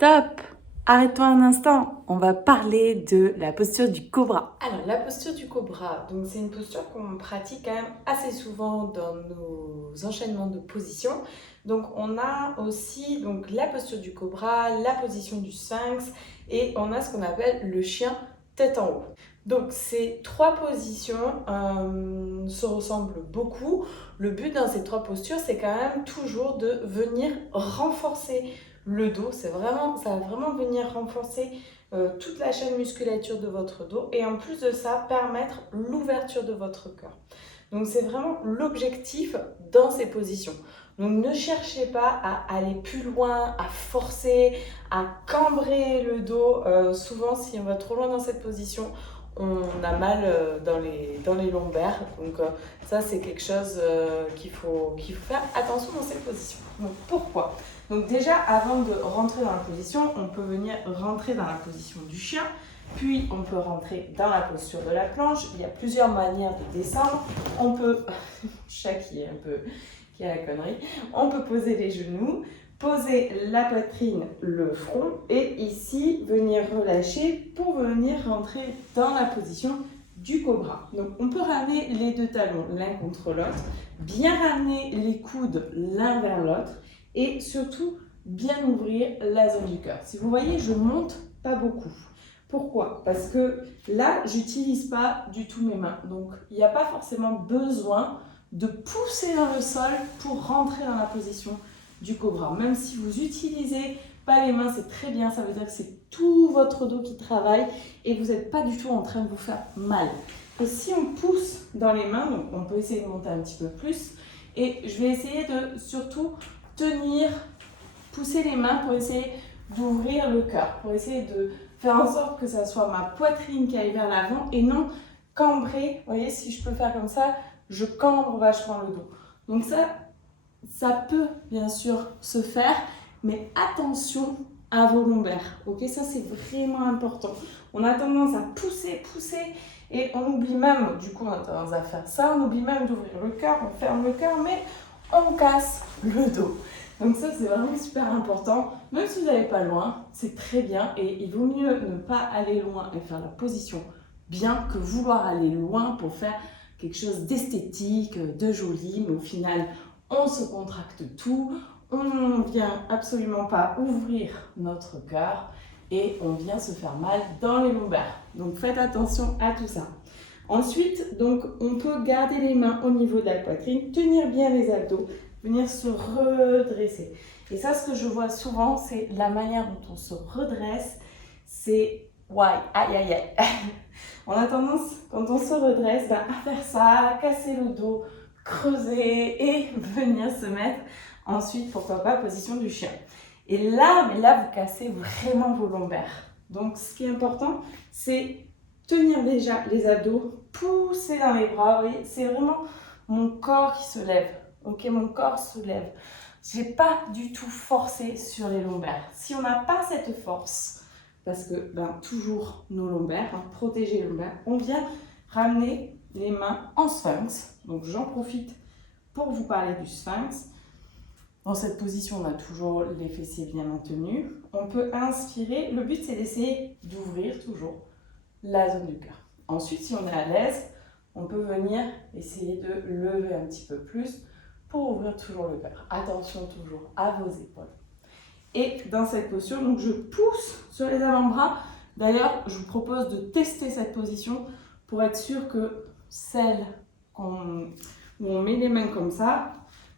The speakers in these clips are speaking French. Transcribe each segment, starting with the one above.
Stop! Arrête-toi un instant, on va parler de la posture du cobra. Alors, la posture du cobra, donc c'est une posture qu'on pratique quand même assez souvent dans nos enchaînements de positions. Donc, on a aussi donc, la posture du cobra, la position du sphinx et on a ce qu'on appelle le chien tête en haut. Donc, ces trois positions se ressemblent beaucoup. Le but dans ces trois postures, c'est quand même toujours de venir renforcer le dos. Ça va vraiment venir renforcer toute la chaîne musculature de votre dos et en plus de ça, permettre l'ouverture de votre cœur. Donc c'est vraiment l'objectif dans ces positions. Donc ne cherchez pas à aller plus loin, à forcer, à cambrer le dos. Souvent, si on va trop loin dans cette position, on a mal dans les lombaires. Donc ça, c'est quelque chose qu'il faut faire attention dans cette position. Donc pourquoi ? Donc déjà, avant de rentrer dans la position, on peut venir rentrer dans la position du chien, puis on peut rentrer dans la posture de la planche. Il y a plusieurs manières de descendre. On peut, chat qui a la connerie, on peut poser les genoux, poser la poitrine, le front, et ici, venir relâcher pour venir rentrer dans la position du cobra. Donc on peut ramener les deux talons l'un contre l'autre, bien ramener les coudes l'un vers l'autre, et surtout bien ouvrir la zone du cœur. Si vous voyez, je monte pas beaucoup. Pourquoi ? Parce que là, j'utilise pas du tout mes mains. Donc, il n'y a pas forcément besoin de pousser dans le sol pour rentrer dans la position du cobra. Même si vous utilisez pas les mains, c'est très bien. Ça veut dire que c'est tout votre dos qui travaille et vous n'êtes pas du tout en train de vous faire mal. Et si on pousse dans les mains, donc on peut essayer de monter un petit peu plus. Et je vais essayer de surtout tenir, pousser les mains pour essayer d'ouvrir le cœur, pour essayer de faire en sorte que ça soit ma poitrine qui aille vers l'avant et non cambrer. Vous voyez, si je peux faire comme ça, je cambre vachement le dos. Donc ça peut bien sûr se faire, mais attention à vos lombaires. Ok, ça c'est vraiment important. On a tendance à pousser, et on oublie même, du coup on a tendance à faire ça, on oublie même d'ouvrir le cœur, on ferme le cœur, mais on casse le dos. Donc ça, c'est vraiment super important. Même si vous n'allez pas loin, c'est très bien. Et il vaut mieux ne pas aller loin et faire la position bien que vouloir aller loin pour faire quelque chose d'esthétique, de joli. Mais au final, on se contracte tout. On ne vient absolument pas ouvrir notre cœur et on vient se faire mal dans les lombaires. Donc faites attention à tout ça. Ensuite, donc, on peut garder les mains au niveau de la poitrine, tenir bien les abdos, venir se redresser. Et ça, ce que je vois souvent, c'est la manière dont on se redresse, c'est ouais, aïe aïe aïe. On a tendance, quand on se redresse, à faire ça, à casser le dos, creuser et venir se mettre ensuite, pourquoi pas, position du chien. Et là, vous cassez vraiment vos lombaires. Donc, ce qui est important, c'est tenir déjà les abdos, pousser dans les bras. Vous voyez, c'est vraiment mon corps qui se lève. Ok, mon corps se lève. J'ai pas du tout forcé sur les lombaires. Si on n'a pas cette force, parce que toujours nos lombaires, protéger les lombaires, on vient ramener les mains en sphinx. Donc j'en profite pour vous parler du sphinx. Dans cette position, on a toujours les fessiers bien maintenus. On peut inspirer. Le but, c'est d'essayer d'ouvrir toujours la zone du cœur. Ensuite, si on est à l'aise, on peut venir essayer de lever un petit peu plus pour ouvrir toujours le cœur. Attention toujours à vos épaules. Et dans cette posture, donc je pousse sur les avant-bras. D'ailleurs, je vous propose de tester cette position pour être sûr que celle où on met les mains comme ça,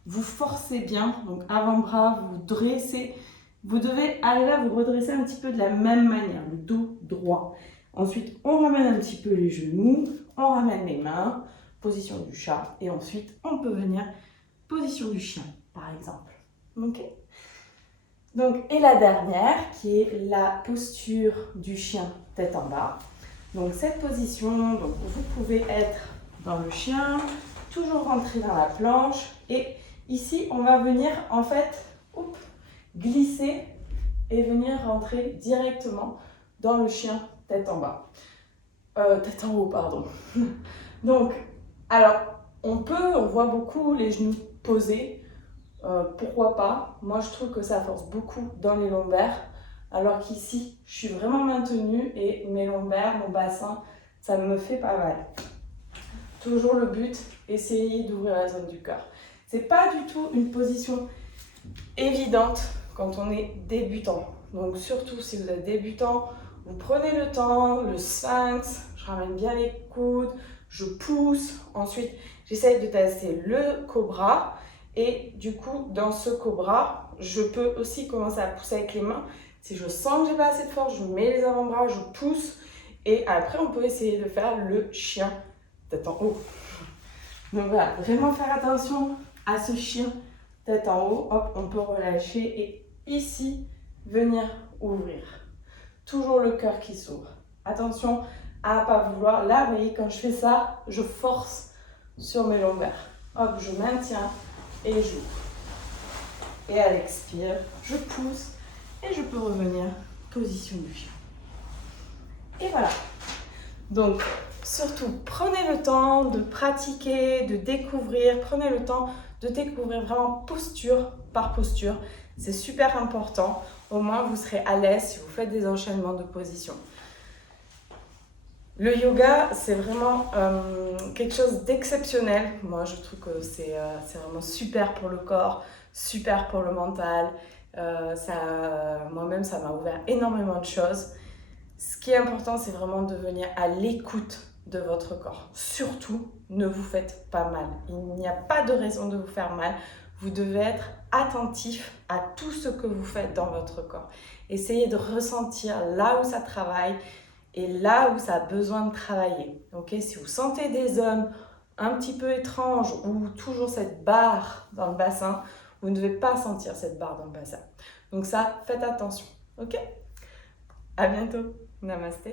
vous forcez bien. Donc avant-bras, vous dressez. Vous devez arriver à vous redresser un petit peu de la même manière, le dos droit. Ensuite, on ramène un petit peu les genoux, on ramène les mains, position du chat, et ensuite, on peut venir position du chien, par exemple. Ok ? Donc, et la dernière, qui est la posture du chien tête en bas. Donc, cette position, donc, vous pouvez être dans le chien, toujours rentrer dans la planche, et ici, on va venir, en fait, glisser et venir rentrer directement dans le chien tête en bas. Tête en haut, pardon. Donc, alors, on voit beaucoup les genoux posés. Pourquoi pas ? Moi, je trouve que ça force beaucoup dans les lombaires. Alors qu'ici, je suis vraiment maintenue et mes lombaires, mon bassin, ça me fait pas mal. Toujours le but, essayer d'ouvrir la zone du cœur. C'est pas du tout une position évidente quand on est débutant. Donc surtout si vous êtes débutant, vous prenez le temps, le sphinx, je ramène bien les coudes, je pousse, ensuite j'essaye de tester le cobra et du coup dans ce cobra, je peux aussi commencer à pousser avec les mains. Si je sens que j'ai pas assez de force, je mets les avant-bras, je pousse et après on peut essayer de faire le chien tête en haut. Donc voilà, vraiment faire attention à ce chien tête en haut. Hop, on peut relâcher et ici, venir ouvrir. Toujours le cœur qui s'ouvre. Attention à ne pas vouloir. Là, vous voyez, quand je fais ça, je force sur mes lombaires. Hop, je maintiens et j'ouvre. Et à l'expire, je pousse et je peux revenir position du chien. Et voilà. Donc, surtout, prenez le temps de pratiquer, de découvrir. Prenez le temps de découvrir vraiment posture par posture. C'est super important. Au moins, vous serez à l'aise si vous faites des enchaînements de positions. Le yoga, c'est vraiment quelque chose d'exceptionnel. Moi, je trouve que c'est vraiment super pour le corps, super pour le mental. Moi-même, ça m'a ouvert énormément de choses. Ce qui est important, c'est vraiment de venir à l'écoute de votre corps. Surtout, ne vous faites pas mal. Il n'y a pas de raison de vous faire mal. Vous devez être attentif à tout ce que vous faites dans votre corps. Essayez de ressentir là où ça travaille et là où ça a besoin de travailler. Okay? Si vous sentez des zones un petit peu étranges ou toujours cette barre dans le bassin, vous ne devez pas sentir cette barre dans le bassin. Donc ça, faites attention. Ok? À bientôt. Namasté.